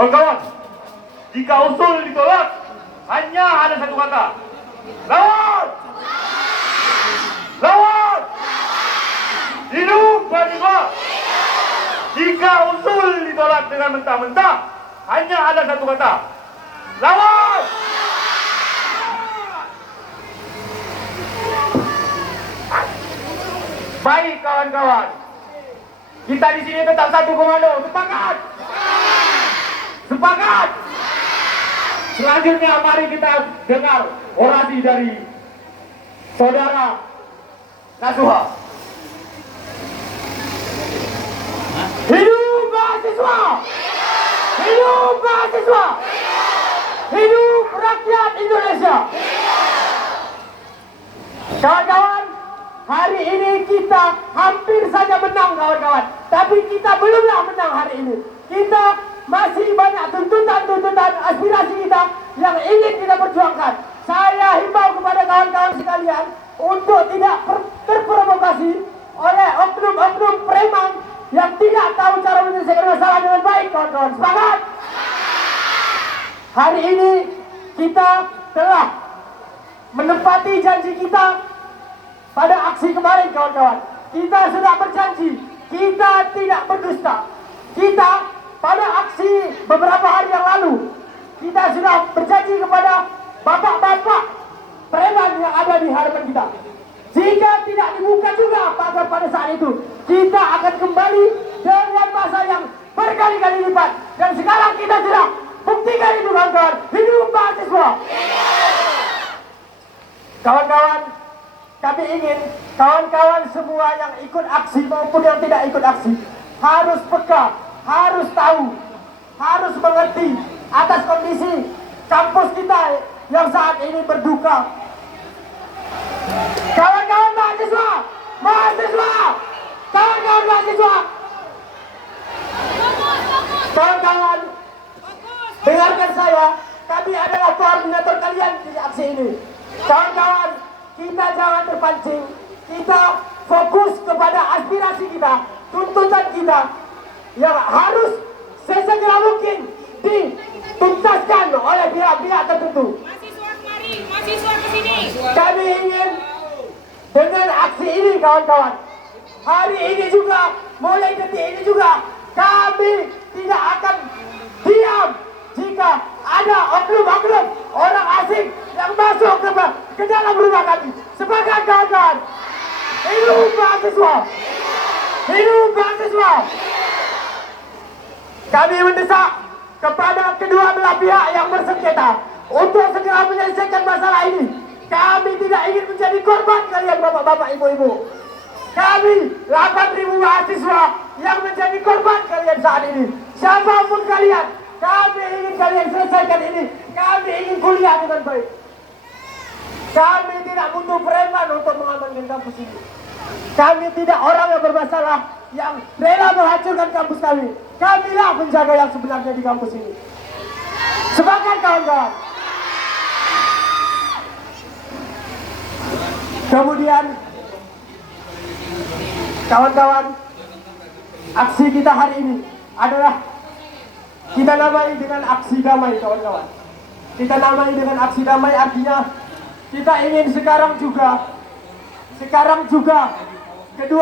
Kawan-kawan, jika usul ditolak, hanya ada satu kata. Lawan! Lawan! Hidup mahasiswa! Jika usul ditolak dengan mentah-mentah, hanya ada satu kata. Lawan! Baik kawan-kawan, kita di sini tetap satu komando. Sepakat? Sepakat? Selanjutnya mari kita dengar orasi dari Saudara Nasuha. Hidup mahasiswa! Hidup mahasiswa! Hidup rakyat Indonesia! Kawan-kawan, hari ini kita hampir saja menang kawan-kawan. Tapi kita belumlah menang hari ini. Kita masih banyak tuntutan-tuntutan aspirasi kita yang ingin kita perjuangkan. Saya himbau kepada kawan-kawan sekalian untuk tidak terprovokasi oleh oknum-oknum preman yang tidak tahu cara menyelesaikan masalah dengan baik kawan-kawan. Semangat! Hari ini kita telah menepati janji kita pada aksi kemarin kawan-kawan. Kita sudah berjanji, kita tidak berdusta. Kita pada aksi beberapa hari yang lalu, kita sudah berjanji kepada bapak-bapak preman yang ada di hadapan kita. Jika tidak dibuka juga pagar pada saat itu, kita akan kembali dengan masa yang berkali-kali lipat. Dan sekarang kita sudah buktikan itu kawan-kawan. Hidup mahasiswa! Kawan-kawan, kami ingin kawan-kawan semua yang ikut aksi maupun yang tidak ikut aksi harus peka, harus tahu, harus mengerti atas kondisi kampus kita yang saat ini berduka. Kawan-kawan mahasiswa, mahasiswa, kawan-kawan mahasiswa, kawan-kawan, dengarkan saya, kami adalah koordinator kalian di aksi ini. Kawan-kawan, kita jangan terpancing, kita fokus kepada aspirasi kita, tuntutan kita yang harus sesegera mungkin dituntaskan oleh pihak-pihak tertentu. Mahasiswa kemari, mahasiswa ke sini. Kami ingin dengan aksi ini kawan-kawan, hari ini juga, mulai detik ini juga, kami tidak akan diam jika ada oknum-oknum orang asing yang masuk ke dalam rumah kami. Sepakat kawan-kawan? Hidup mahasiswa! Hidup mahasiswa! Kami mendesak kepada kedua belah pihak yang bersengketa untuk segera menyelesaikan masalah ini. Kami tidak ingin menjadi korban kalian bapak-bapak, ibu-ibu. Kami 8.000 mahasiswa yang menjadi korban kalian saat ini. Siapapun kalian, kami ingin kalian selesaikan ini. Kami ingin kuliah dengan baik. Kami tidak butuh preman untuk mengamankan kampus ini. Kami tidak orang yang bermasalah yang rela menghancurkan kampus kami. Kamilah penjaga yang sebenarnya di kampus ini. Sepakat kawan-kawan? Kemudian kawan-kawan, aksi kita hari ini adalah kita namai dengan aksi damai kawan-kawan. Kita namai dengan aksi damai, artinya kita ingin sekarang juga kedua